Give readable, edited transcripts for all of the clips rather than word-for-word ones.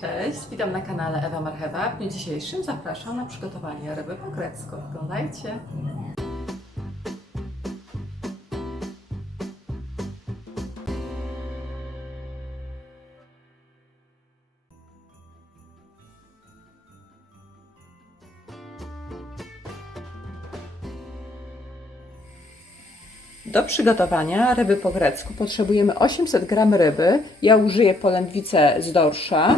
Cześć, witam na kanale Ewa Marchewa. W dniu dzisiejszym zapraszam na przygotowanie ryby po grecku. Oglądajcie! Do przygotowania ryby po grecku potrzebujemy 800 g ryby. Ja użyję polędwicę z dorsza,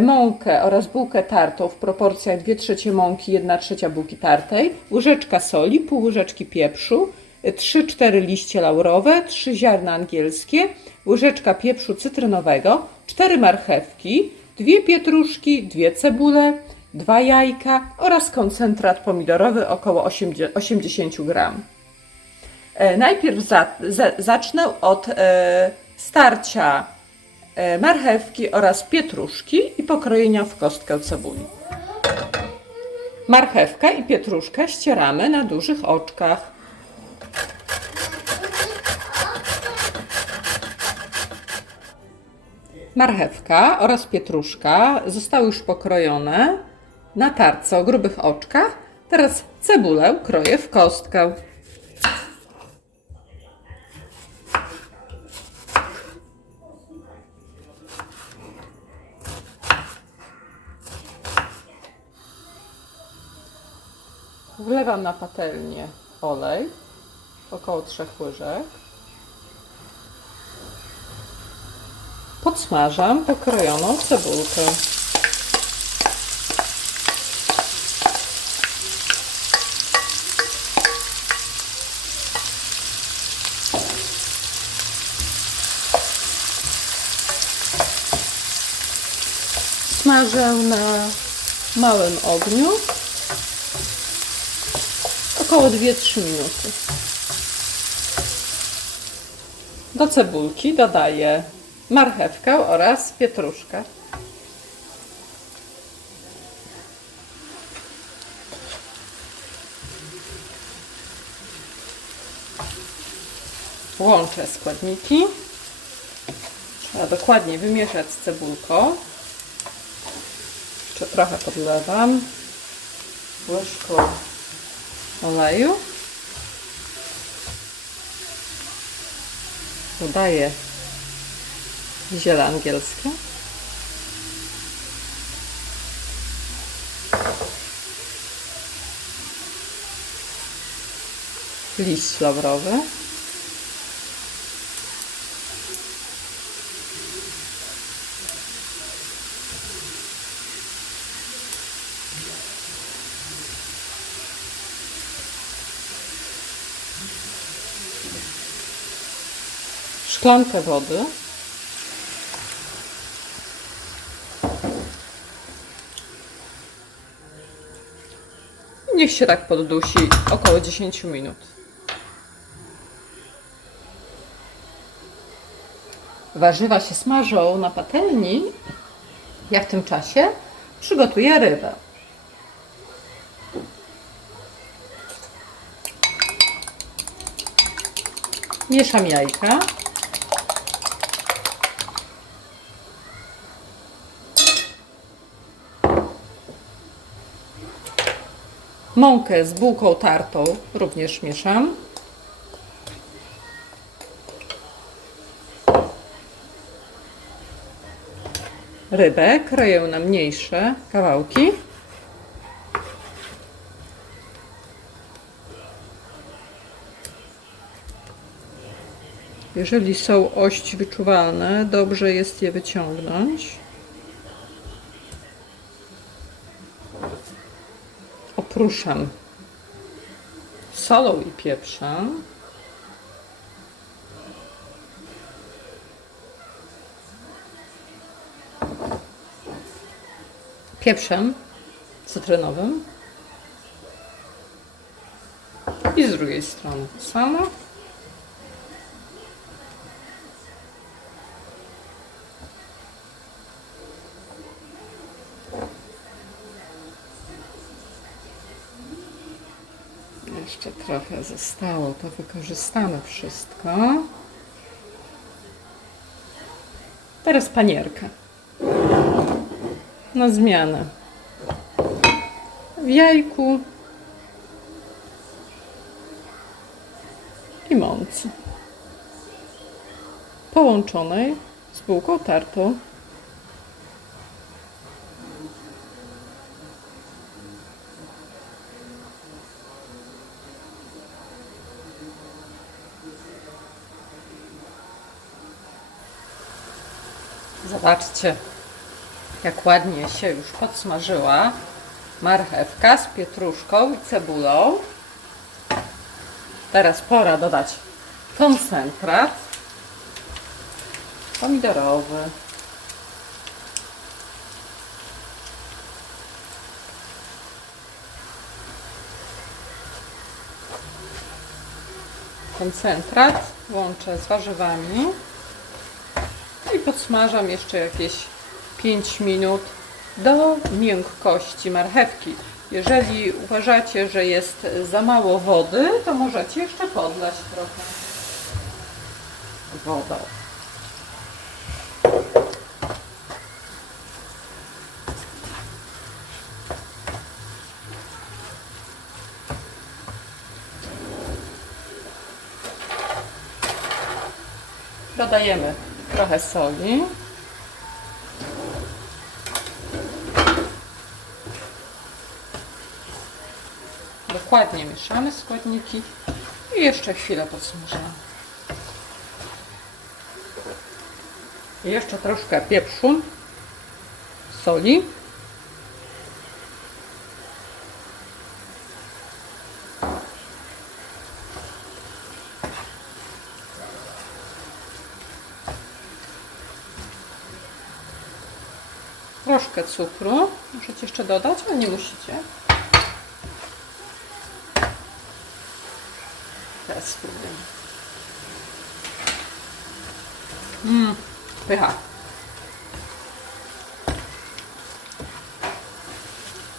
mąkę oraz bułkę tartą w proporcjach 2/3 mąki, 1/3 bułki tartej, łyżeczka soli, pół łyżeczki pieprzu, 3-4 liście laurowe, 3 ziarna angielskie, łyżeczka pieprzu cytrynowego, 4 marchewki, 2 pietruszki, 2 cebule, 2 jajka oraz koncentrat pomidorowy około 80 g. Najpierw zacznę od starcia marchewki oraz pietruszki i pokrojenia w kostkę cebuli. Marchewkę i pietruszkę ścieramy na dużych oczkach. Marchewka oraz pietruszka zostały już pokrojone na tarce o grubych oczkach. Teraz cebulę kroję w kostkę. Wlewam na patelnię olej, około 3 łyżek. Podsmażam pokrojoną cebulkę. Smażę na małym ogniu około 2-3 minuty. Do cebulki dodaję marchewkę oraz pietruszkę. Łączę składniki. Trzeba dokładnie wymieszać z cebulką. Jeszcze trochę podlewam łyżką oleju. Dodaję ziele angielskie. Liść laurowy. Szklankę wody. Niech się tak poddusi około 10 minut. Warzywa się smażą na patelni. Ja w tym czasie przygotuję rybę. Mieszam jajka. Mąkę z bułką tartą również mieszam. Rybę kroję na mniejsze kawałki. Jeżeli są ości wyczuwalne, dobrze jest je wyciągnąć. Opruszam solą i pieprzem. Pieprzem cytrynowym. I z drugiej strony to samo. Jeszcze trochę zostało, to wykorzystamy wszystko. Teraz panierkę. na zmianę w jajku i mące połączonej z bułką tartą. Zobaczcie, jak ładnie się już podsmażyła marchewka z pietruszką i cebulą. Teraz pora dodać koncentrat pomidorowy. Koncentrat łączę z warzywami i podsmażam jeszcze jakieś 5 minut do miękkości marchewki. Jeżeli uważacie, że jest za mało wody, to możecie jeszcze podlać trochę wodą. Dodajemy trochę soli. Dokładnie mieszamy składniki i jeszcze chwilę podsmażamy. I jeszcze troszkę pieprzu, soli. Troszkę cukru. Możecie jeszcze dodać, ale nie musicie. Teraz spróbujemy. Pycha.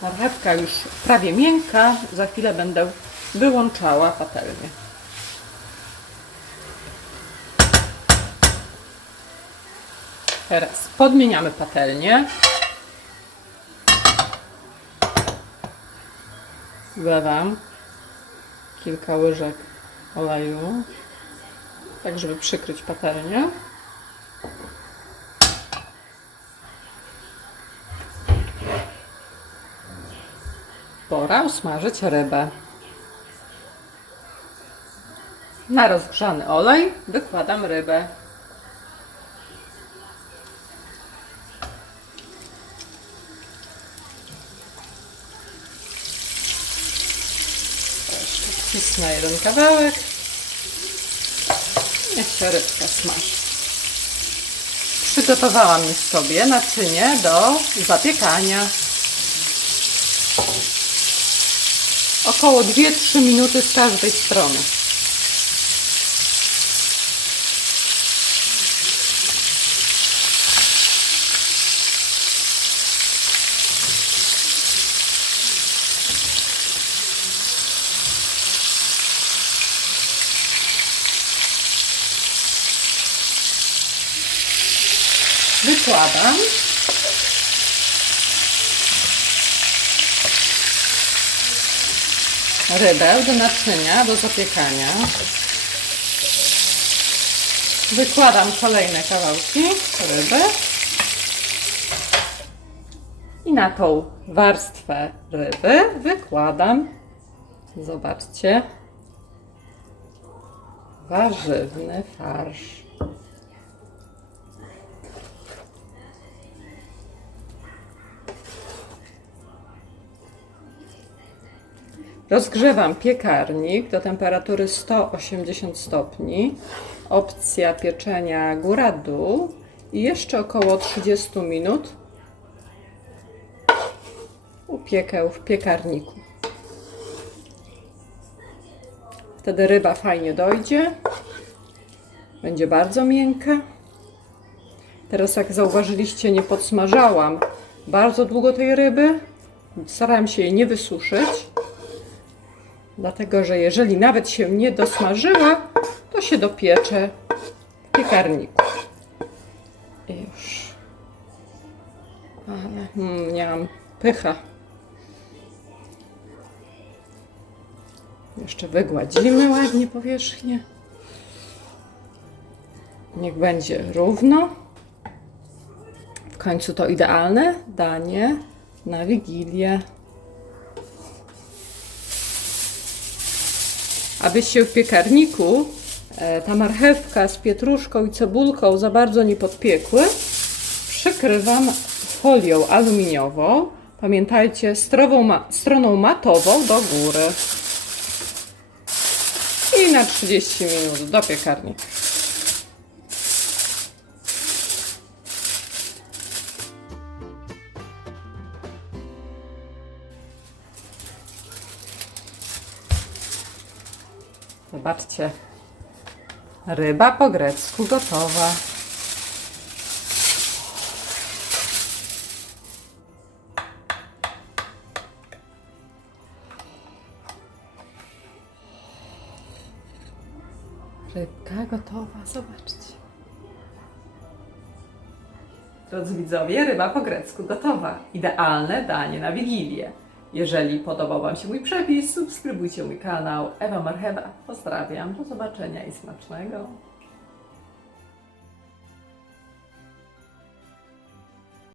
Marchewka już prawie miękka. Za chwilę będę wyłączała patelnię. Teraz podmieniamy patelnię. Wlewam kilka łyżek oleju, tak żeby przykryć patelnię. Pora usmażyć rybę. Na rozgrzany olej wykładam rybę. Wcisnę jeden kawałek. Niech się rybka smaży. Przygotowałam już sobie naczynie do zapiekania. Około 2-3 minuty z każdej strony. Wykładam. Rybę do naczynia, do zapiekania. Wykładam kolejne kawałki ryby. I na tą warstwę ryby wykładam, zobaczcie, warzywny farsz. Rozgrzewam piekarnik do temperatury 180 stopni. Opcja pieczenia góra-dół i jeszcze około 30 minut upiekę w piekarniku. Wtedy ryba fajnie dojdzie. Będzie bardzo miękka. Teraz, jak zauważyliście, nie podsmażałam bardzo długo tej ryby. Starałam się jej nie wysuszyć. Dlatego, że jeżeli nawet się nie dosmażyła, to się dopiecze w piekarniku. I już. Ale nie mam pycha. Jeszcze wygładzimy ładnie powierzchnię. Niech będzie równo. W końcu to idealne danie na Wigilię. Aby się w piekarniku ta marchewka z pietruszką i cebulką za bardzo nie podpiekły, przykrywam folią aluminiową. Pamiętajcie, stroną matową do góry. I na 30 minut do piekarnika. Zobaczcie, ryba po grecku gotowa. Rybka gotowa, zobaczcie. Drodzy widzowie, ryba po grecku gotowa. Idealne danie na Wigilię. Jeżeli podobał Wam się mój przepis, subskrybujcie mój kanał. Ewa Marchewa. Pozdrawiam, do zobaczenia i smacznego.